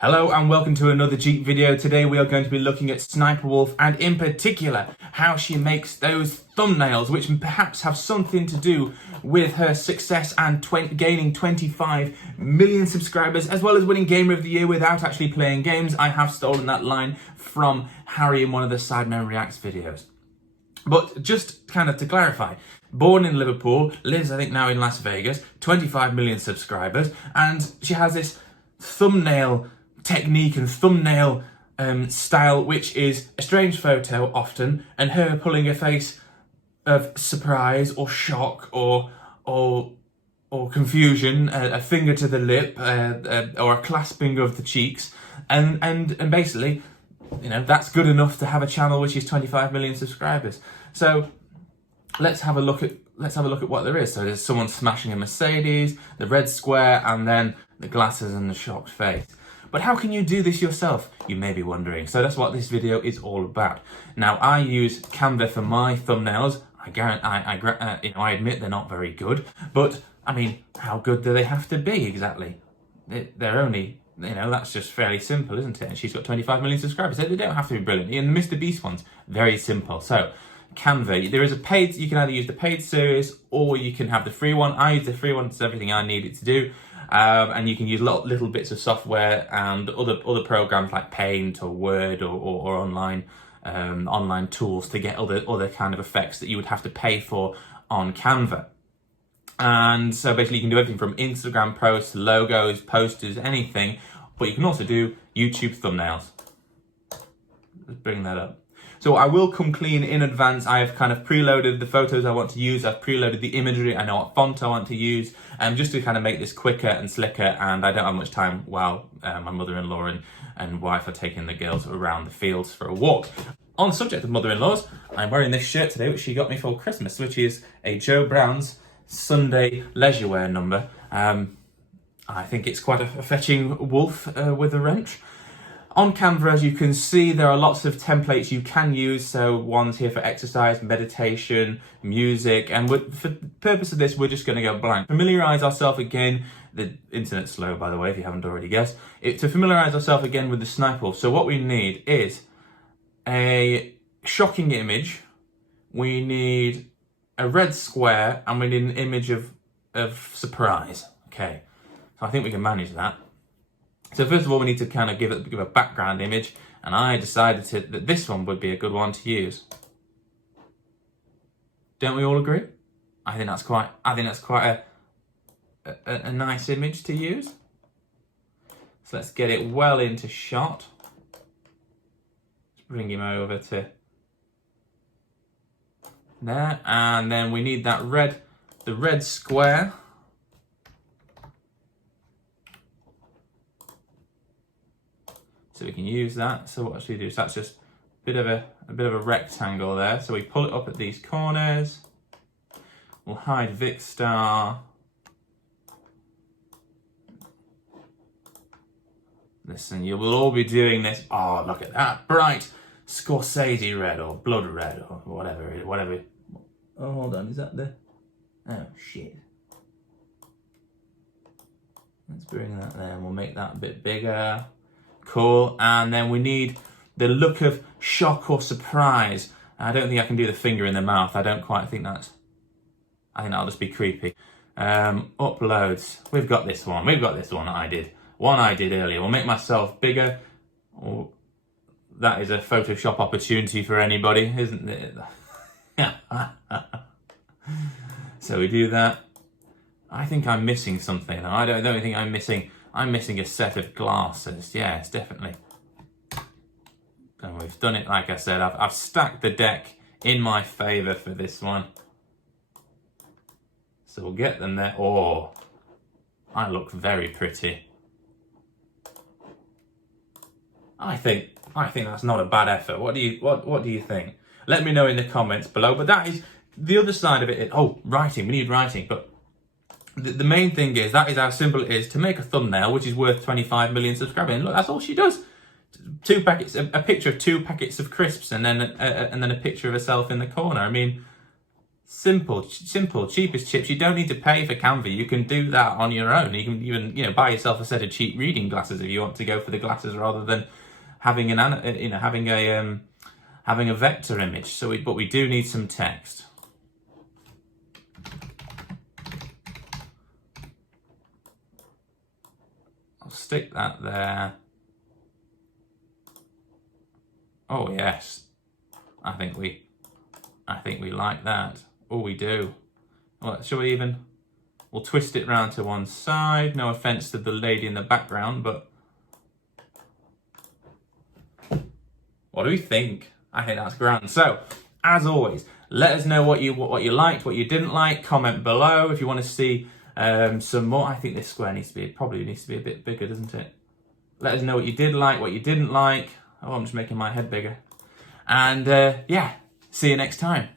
Hello and welcome to another Jeep video. Today we are going to be looking at SSSniperwolf and in particular how she makes those thumbnails, which perhaps have something to do with her success and gaining 25 million subscribers, as well as winning Gamer of the Year without actually playing games. I have stolen that line from Harry in one of the Sidemen Reacts videos. But just kind of to clarify, born in Liverpool, lives I think now in Las Vegas, 25 million subscribers, and she has this thumbnail technique and thumbnail style, which is a strange photo often, and her pulling a face of surprise or shock or confusion, a finger to the lip, or a clasping of the cheeks, and basically, you know, that's good enough to have a channel which is 25 million subscribers. So let's have a look at what there is. So there's someone smashing a Mercedes, the red square, and then the glasses and the shocked face. But how can you do this yourself, you may be wondering. So that's what this video is all about. Now, I use Canva for my thumbnails. I admit they're not very good, but I mean, how good do they have to be exactly? They're only, you know, that's just fairly simple, isn't it? And she's got 25 million subscribers, so they don't have to be brilliant. And the Mr. Beast one's very simple. So Canva, there is a paid, you can either use the paid series or you can have the free one. I use the free one, it's everything I need it to do. And you can use little bits of software and other programs like Paint or Word or online tools to get other kind of effects that you would have to pay for on Canva. And so basically you can do everything from Instagram posts, logos, posters, anything, but you can also do YouTube thumbnails. Let's bring that up. So I will come clean in advance. I have kind of preloaded the photos I want to use. I've preloaded the imagery. I know what font I want to use, just to kind of make this quicker and slicker. And I don't have much time while my mother-in-law and wife are taking the girls around the fields for a walk. On the subject of mother-in-laws, I'm wearing this shirt today, which she got me for Christmas, which is a Joe Brown's Sunday leisure wear number. I think it's quite a fetching wolf with a wrench. On Canva, as you can see, there are lots of templates you can use. So one's here for exercise, meditation, music, and for the purpose of this, we're just going to go blank. Familiarise ourselves again. The internet's slow, by the way, if you haven't already guessed. To familiarise ourselves again with the SSSniperwolf. So what we need is a shocking image. We need a red square, and we need an image of surprise. Okay, so I think we can manage that. So first of all, we need to kind of give a background image, and I decided that this one would be a good one to use. Don't we all agree? I think that's quite a nice image to use. So let's get it well into shot. Let's bring him over to there, and then we need the red square. So we can use that. So what should we do? So that's just a bit of a rectangle there. So we pull it up at these corners. We'll hide Vicstar. Listen, you will all be doing this. Oh, look at that bright Scorsese red or blood red or whatever. Oh, hold on. Is that the? Oh shit. Let's bring that there. And we'll make that a bit bigger. Cool, and then we need the look of shock or surprise. I don't think I can do the finger in the mouth. I think that'll just be creepy. Uploads. We've got this one that I did. One I did earlier. We'll make myself bigger. Oh, that is a Photoshop opportunity for anybody, isn't it? So we do that. I think I'm missing something. I don't think I'm missing. I'm missing a set of glasses. Yes, definitely. And we've done it, like I said, I've stacked the deck in my favour for this one. So we'll get them there. Oh, I look very pretty. I think that's not a bad effort. What do you think? Let me know in the comments below. But that is the other side of it. Oh, writing. We need writing, but the main thing is that is how simple it is to make a thumbnail which is worth 25 million subscribers. And look, that's all she does. 2 packets, a picture of 2 packets of crisps, and then a picture of herself in the corner. I mean, Simple, cheap as chips. You don't need to pay for Canva. You can do that on your own. You can even, buy yourself a set of cheap reading glasses if you want to go for the glasses rather than having having a vector image. But we do need some text. I'll stick that there. Oh yes, I think we like that. Oh, we do. Well, shall we even? We'll twist it round to one side. No offense to the lady in the background, but what do we think? I think that's grand. So, as always, let us know what you liked, what you didn't like. Comment below if you want to see some more. I think this square probably needs to be a bit bigger, doesn't it? Let us know what you did like, what you didn't like. Oh, I'm just making my head bigger. And yeah, see you next time.